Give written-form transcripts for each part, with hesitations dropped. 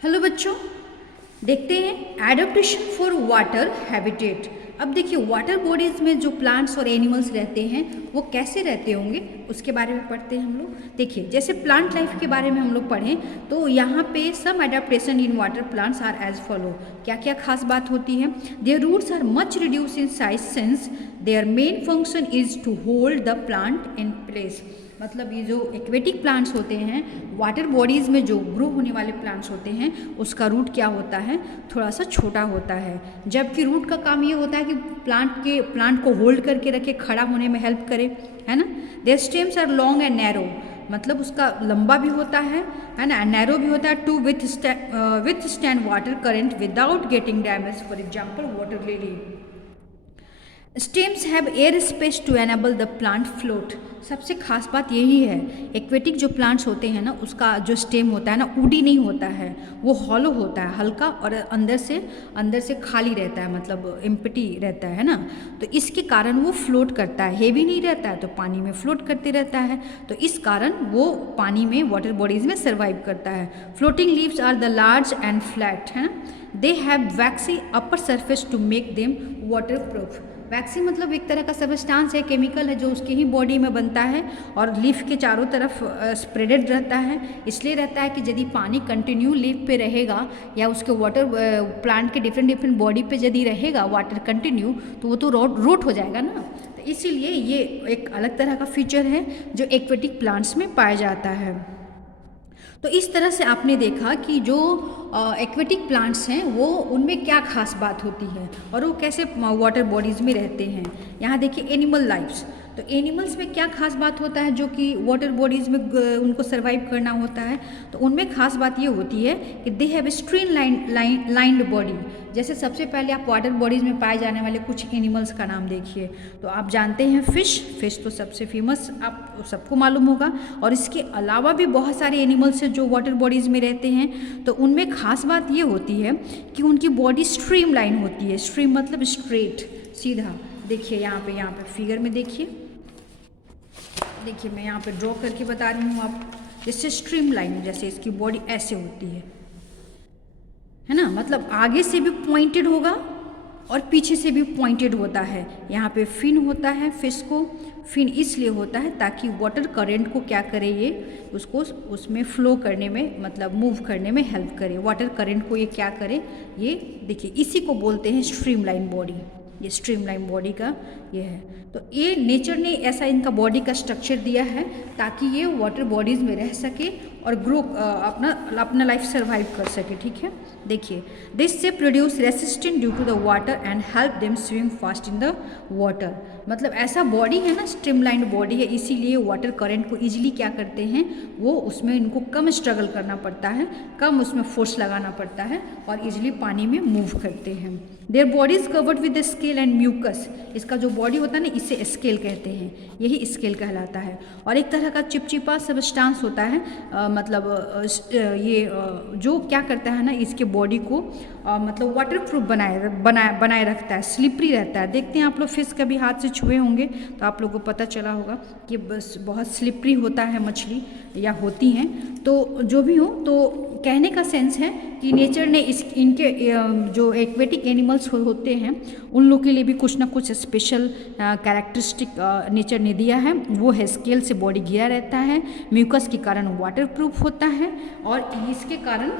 Hello बच्चों, देखते हैं एडेप्टेशन फॉर वाटर हैबिटेट। अब देखिए वाटर बॉडीज़ में जो प्लांट्स और एनिमल्स रहते हैं वो कैसे रहते होंगे उसके बारे में पढ़ते हैं हम लोग। देखिए जैसे प्लांट लाइफ के बारे में हम लोग पढ़ें तो यहाँ पे some adaptation in water plants are as follow. क्या क्या खास बात होती है? Their roots are much reduce in size since their main function is to hold the plant in place. मतलब ये जो एक्वेटिक प्लांट्स होते हैं, वाटर बॉडीज़ में जो ग्रो होने वाले प्लांट्स होते हैं, उसका रूट क्या होता है? थोड़ा सा छोटा होता है। जबकि रूट का काम ये होता है कि प्लांट को होल्ड करके रखे, खड़ा होने में हेल्प करे, है ना। Their stems are long and narrow, मतलब उसका लंबा भी होता है ना, नैरो भी होता है, to withstand water current without getting damage. For example water lily. Stems have air space to enable the plant float. सबसे खास बात यही है, एक्वेटिक जो प्लांट्स होते हैं ना, उसका जो स्टेम होता है ना, ऊडी नहीं होता है, वो हॉलो होता है, हल्का, और अंदर से खाली रहता है, मतलब एम्प्टी रहता है ना। तो इसके कारण वो फ्लोट करता है, हेवी नहीं रहता है, तो पानी में फ्लोट करते रहता है। तो इस कारण वो पानी में, वाटर बॉडीज़ में सर्वाइव करता है। Floating leaves are the large and flat, है ना। They have waxy upper surface to make them waterproof. Waxy मतलब एक तरह का सबस्टांस है, केमिकल है, जो उसके ही बॉडी में बनता है और लीफ के चारों तरफ स्प्रेडेड रहता है। इसलिए रहता है कि यदि पानी कंटिन्यू लीफ पे रहेगा या उसके वाटर प्लांट के डिफरेंट बॉडी पे यदि रहेगा वाटर कंटिन्यू, तो वो तो रोट हो जाएगा ना। तो इसीलिए ये एक अलग तरह का फीचर है जो एक्वेटिक प्लांट्स में पाया जाता है। तो इस तरह से आपने देखा कि जो एक्वेटिक प्लांट्स हैं वो उनमें क्या खास बात होती है और वो कैसे वाटर बॉडीज़ में रहते हैं। यहाँ देखिए एनिमल लाइफ्स, तो एनिमल्स में क्या खास बात होता है जो कि वाटर बॉडीज़ में उनको सर्वाइव करना होता है। तो उनमें खास बात ये होती है कि they have stream lined body. जैसे सबसे पहले आप वाटर बॉडीज़ में पाए जाने वाले कुछ एनिमल्स का नाम देखिए, तो आप जानते हैं फिश तो सबसे फेमस, आप सबको मालूम होगा। और इसके अलावा भी बहुत सारे एनिमल्स हैं जो वाटर बॉडीज़ में रहते हैं। तो उनमें खास बात ये होती है कि उनकी बॉडी स्ट्रीम लाइन होती है। स्ट्रीम मतलब स्ट्रेट, सीधा। देखिए यहाँ पे फिगर में देखिए मैं यहाँ पे ड्रॉ करके बता रही हूँ आप। जैसे स्ट्रीम लाइन, जैसे इसकी बॉडी ऐसे होती है ना, मतलब आगे से भी पॉइंटेड होगा और पीछे से भी पॉइंटेड होता है। यहाँ पे फिन होता है, फिश को फिन इसलिए होता है ताकि वाटर करंट को क्या करे, ये उसको उसमें फ्लो करने में, मतलब मूव करने में हेल्प करे। वाटर करंट को ये क्या करे, ये देखिए, इसी को बोलते हैं स्ट्रीमलाइन बॉडी। ये स्ट्रीमलाइन बॉडी का ये है। तो ये नेचर ने ऐसा इनका बॉडी का स्ट्रक्चर दिया है ताकि ये वाटर बॉडीज़ में रह सके और ग्रो, अपना लाइफ सर्वाइव कर सके। ठीक है, देखिए दिस से produce resistant due to the water and help them swim fast in the water. मतलब ऐसा बॉडी है ना, स्ट्रीमलाइंड बॉडी है, इसीलिए वाटर करंट को इजीली क्या करते हैं, वो उसमें इनको कम स्ट्रगल करना पड़ता है, कम उसमें फोर्स लगाना पड़ता है और इजीली पानी में मूव करते हैं। Their body is covered with scale and mucus. इसका जो बॉडी होता है ना, इसे स्केल कहते हैं, यही स्केल कहलाता है। और एक तरह का चिपचिपा सबस्टांस होता है, ये जो क्या करता है ना, इसके बॉडी को मतलब वाटर प्रूफ बनाए रखता है, स्लिपरी रहता है। देखते हैं आप लोग फिश कभी हाथ से छुए होंगे तो आप लोगों को पता चला होगा कि बस बहुत स्लिपरी होता है मछली या होती हैं। तो जो भी हो, तो कहने का सेंस है कि नेचर ने इनके जो एक्वेटिक एनिमल्स होते हैं उन लोग के लिए भी कुछ ना कुछ स्पेशल कैरेक्टरिस्टिक नेचर ने दिया है। वो है स्केल से बॉडी घिरा रहता है, म्यूकस के कारण वाटर प्रूफ होता है और इसके कारण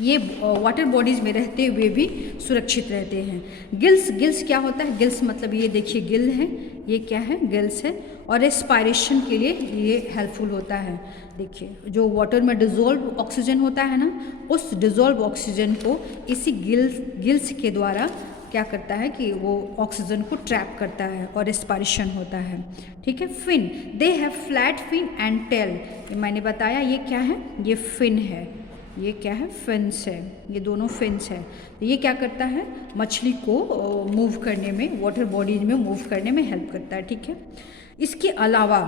ये वाटर बॉडीज़ में रहते हुए भी सुरक्षित रहते हैं। गिल्स क्या होता है? गिल्स मतलब ये देखिए गिल है, ये क्या है? गिल्स है। और रेस्पायरेशन के लिए ये हेल्पफुल होता है। देखिए जो वाटर में डिज़ोल्व ऑक्सीजन होता है ना, उस डिज़ोल्व ऑक्सीजन को इसी गिल्स के द्वारा क्या करता है कि वो ऑक्सीजन को ट्रैप करता है और रेस्पायरेशन होता है। ठीक है। Fin, they have flat fin and tail. ये मैंने बताया, ये क्या है? ये फिन है। ये क्या है? फिन्स है। ये दोनों फिन्स है। तो ये क्या करता है? मछली को मूव करने में, वाटर बॉडीज में मूव करने में हेल्प करता है। ठीक है। इसके अलावा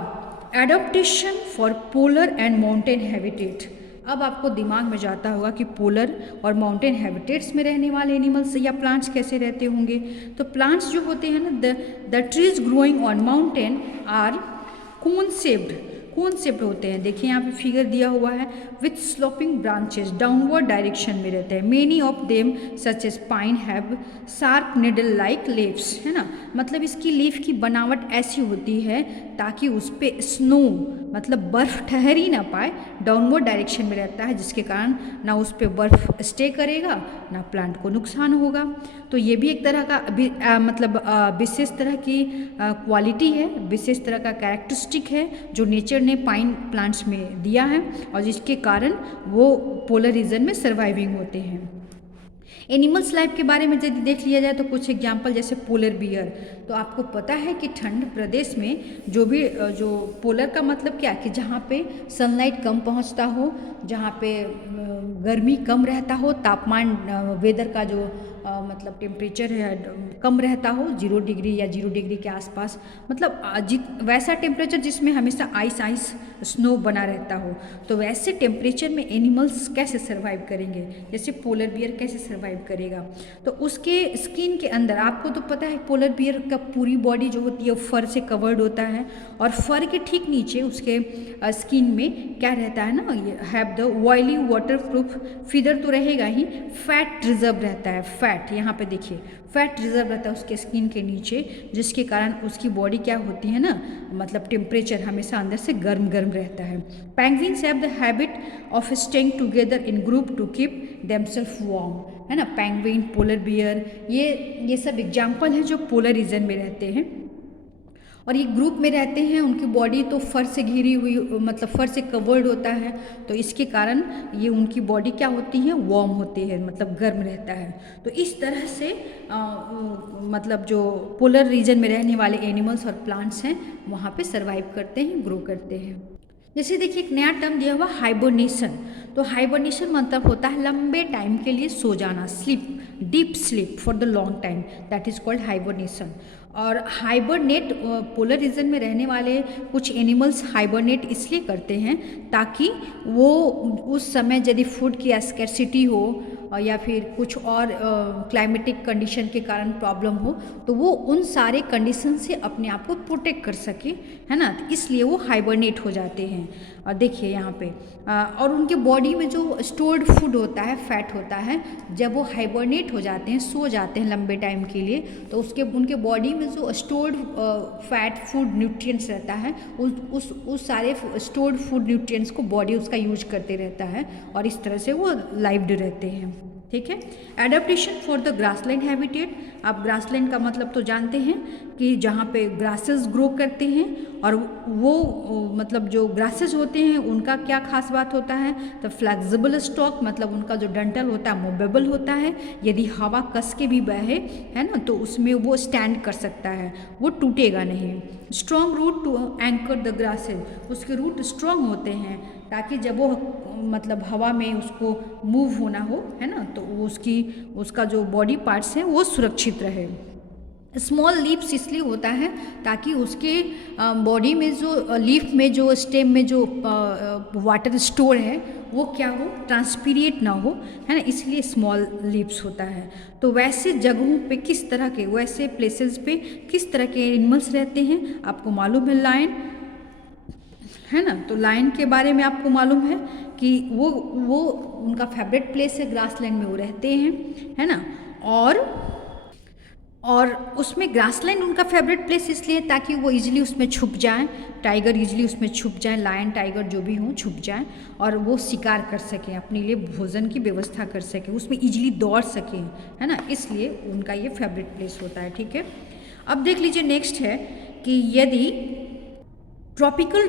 adaptation for polar and mountain habitat. अब आपको दिमाग में जाता होगा कि पोलर और माउंटेन हैबिटेट्स में रहने वाले एनिमल्स या प्लांट्स कैसे रहते होंगे। तो प्लांट्स जो होते हैं ना, the trees growing on mountain are cone shaped कौन से होते हैं, देखिए यहाँ पे फिगर दिया हुआ है, with sloping branches downward direction में रहते हैं। Many of them such as pine have sharp needle like leaves, है ना, मतलब इसकी लीफ की बनावट ऐसी होती है ताकि उस पर स्नो मतलब बर्फ़ ठहर ही ना पाए, डाउनवर्ड डायरेक्शन में रहता है, जिसके कारण ना उस पर बर्फ़ स्टे करेगा ना प्लांट को नुकसान होगा। तो ये भी एक तरह का मतलब विशेष तरह की क्वालिटी है, विशेष तरह का कैरेक्टरिस्टिक है जो नेचर ने पाइन प्लांट्स में दिया है और जिसके कारण वो पोलर रीजन में सर्वाइविंग होते हैं। एनिमल्स लाइफ के बारे में यदि देख लिया जाए तो कुछ एग्जाम्पल जैसे पोलर बियर, तो आपको पता है कि ठंड प्रदेश में जो पोलर का मतलब क्या कि जहाँ पे सनलाइट कम पहुँचता हो, जहाँ पे गर्मी कम रहता हो, तापमान वेदर का जो मतलब टेम्परेचर है कम रहता हो, 0 डिग्री या 0 डिग्री के आसपास, मतलब वैसा टेम्परेचर जिसमें हमेशा आइस स्नो बना रहता हो, तो वैसे टेम्परेचर में एनिमल्स कैसे सर्वाइव करेंगे, जैसे पोलर बियर कैसे सर्वाइव करेगा। तो उसके स्किन के अंदर आपको तो पता है पोलर बियर का पूरी बॉडी जो होती है फर से कवर्ड होता है और फर के ठीक नीचे उसके स्किन में क्या रहता है ना, ये have the oily water proof feather तो रहेगा ही, फैट रिजर्व रहता है, फैट यहाँ पे देखिए फैट रिजर्व रहता है उसके स्किन के नीचे, जिसके कारण उसकी बॉडी क्या होती है ना, मतलब टेम्परेचर हमेशा अंदर से गर्म गर्म रहता है। Penguins have the habit of staying together in group to keep themselves warm, है ना, पेंगुइन, पोलर बियर, ये सब एग्जाम्पल हैं जो पोलर रीजन में रहते हैं और ये ग्रुप में रहते हैं। उनकी बॉडी तो फर से घिरी हुई मतलब फर से कवर्ड होता है, तो इसके कारण ये उनकी बॉडी क्या होती है, वार्म होती है, मतलब गर्म रहता है। तो इस तरह से मतलब जो पोलर रीजन में रहने वाले एनिमल्स और प्लांट्स हैं वहाँ पे सर्वाइव करते हैं, ग्रो करते हैं। जैसे देखिए एक नया टर्म दिया हुआ हाइबरनेशन, तो हाइबरनेशन मतलब होता है लंबे टाइम के लिए सो जाना, sleep, deep sleep for the long time, that is called hibernation. और हाइबरनेट पोलर रीजन में रहने वाले कुछ एनिमल्स हाइबरनेट इसलिए करते हैं ताकि वो उस समय यदि फूड की स्कैर्सिटी हो या फिर कुछ और क्लाइमेटिक कंडीशन के कारण प्रॉब्लम हो तो वो उन सारे कंडीशन से अपने आप को प्रोटेक्ट कर सके, है ना, तो इसलिए वो हाइबरनेट हो जाते हैं। और देखिए यहाँ पे और उनके बॉडी में जो स्टोर्ड फूड होता है, फैट होता है, जब वो हाइबरनेट हो जाते हैं, सो जाते हैं लंबे टाइम के लिए, तो उनके बॉडी में जो स्टोर्ड फैट फूड न्यूट्रिएंट्स रहता है उस सारे स्टोर्ड फूड न्यूट्रिएंट्स को बॉडी उसका यूज करते रहता है और इस तरह से वो लाइव्ड रहते हैं। ठीक है। Adaptation for the grassland habitat, आप ग्रासलैंड का मतलब तो जानते हैं कि जहाँ पे ग्रासेस ग्रो करते हैं और वो मतलब जो ग्रासेस होते हैं उनका क्या खास बात होता है, तो फ्लेक्सिबल स्टॉक, मतलब उनका जो डंठल होता है मूवेबल होता है, यदि हवा कस के भी बहे, है ना, तो उसमें वो स्टैंड कर सकता है, वो टूटेगा नहीं। Strong root to anchor the grasses, उसके रूट स्ट्रॉन्ग होते हैं ताकि जब वो मतलब हवा में उसको मूव होना हो, है ना, तो उसका जो बॉडी पार्ट्स हैं वो सुरक्षित रहे। स्मॉल लीव्स इसलिए होता है ताकि उसके बॉडी में जो लीफ में जो स्टेम में जो वाटर स्टोर है वो क्या हो, ट्रांसपीरेट ना हो, है ना, इसलिए स्मॉल लीव्स होता है। तो वैसे जगहों पे किस तरह के, वैसे प्लेसेस पे किस तरह के एनिमल्स रहते हैं आपको मालूम है, लायन, है ना, तो लायन के बारे में आपको मालूम है कि वो उनका फेवरेट प्लेस है, ग्रासलैंड में वो रहते हैं, है ना, और उसमें ग्रासलैंड उनका फेवरेट प्लेस इसलिए ताकि वो इजीली उसमें छुप जाएं, टाइगर इजीली उसमें छुप जाएं, लायन टाइगर जो भी हों छुप जाएं और वो शिकार कर सकें, अपने लिए भोजन की व्यवस्था कर सकें, उसमें इजीली दौड़ सकें, है ना, इसलिए उनका ये फेवरेट प्लेस होता है। ठीक है। अब देख लीजिए नेक्स्ट है कि यदि ट्रॉपिकल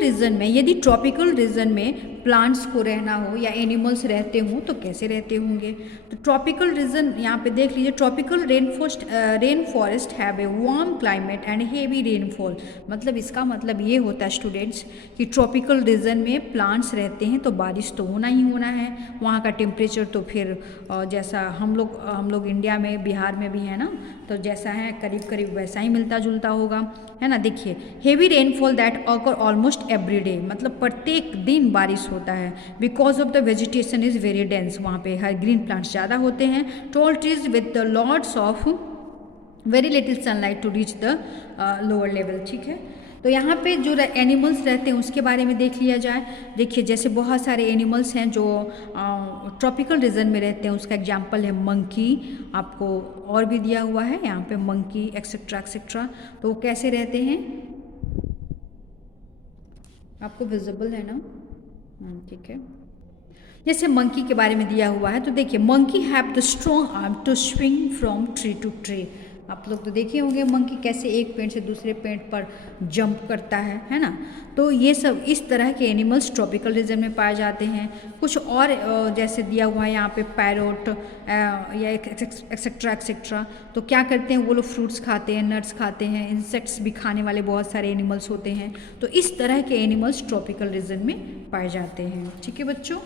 रीजन में प्लांट्स को रहना हो या एनिमल्स रहते हों तो कैसे रहते होंगे, तो ट्रॉपिकल रीजन यहाँ पे देख लीजिए, tropical rain forest have a warm climate and heavy rainfall, मतलब इसका मतलब ये होता है स्टूडेंट्स कि ट्रॉपिकल रीजन में प्लांट्स रहते हैं तो बारिश तो होना ही होना है, वहाँ का टेम्परेचर तो फिर जैसा हम लोग इंडिया में बिहार में भी है ना, तो जैसा है करीब करीब वैसा ही मिलता जुलता होगा, है ना। देखिए heavy rainfall that occur almost every day, मतलब प्रत्येक दिन बारिश होता है, because of the vegetation is very dense, वहाँ पे हर ग्रीन प्लांट्स ज़्यादा होते हैं, tall trees with the lots of very little sunlight to reach the lower level. ठीक है। तो यहाँ पे जो एनिमल्स रहते हैं उसके बारे में देख लिया जाए। देखिए जैसे बहुत सारे एनिमल्स हैं जो ट्रॉपिकल रीजन में रहते हैं, उसका एग्जांपल है मंकी, आपको और भी दिया हुआ है यहाँ पे मंकी एक्सेट्रा एक्सेट्रा। तो वो कैसे रहते हैं, आपको विजिबल है ना, ठीक है। जैसे मंकी के बारे में दिया हुआ है तो देखिए monkey have the strong arm to swing from tree to tree. आप लोग तो देखे होंगे मंकी कैसे एक पेड़ से दूसरे पेड़ पर जंप करता है ना। तो ये सब इस तरह के एनिमल्स ट्रॉपिकल रीजन में पाए जाते हैं। कुछ और जैसे दिया हुआ है यहाँ पे पैरोट या एक्सेट्रा एक्सेट्रा। तो क्या करते हैं वो लोग, फ्रूट्स खाते हैं, नट्स खाते हैं, इंसेक्ट्स भी खाने वाले बहुत सारे एनिमल्स होते हैं। तो इस तरह के एनिमल्स ट्रॉपिकल रीजन में पाए जाते हैं। ठीक है बच्चों।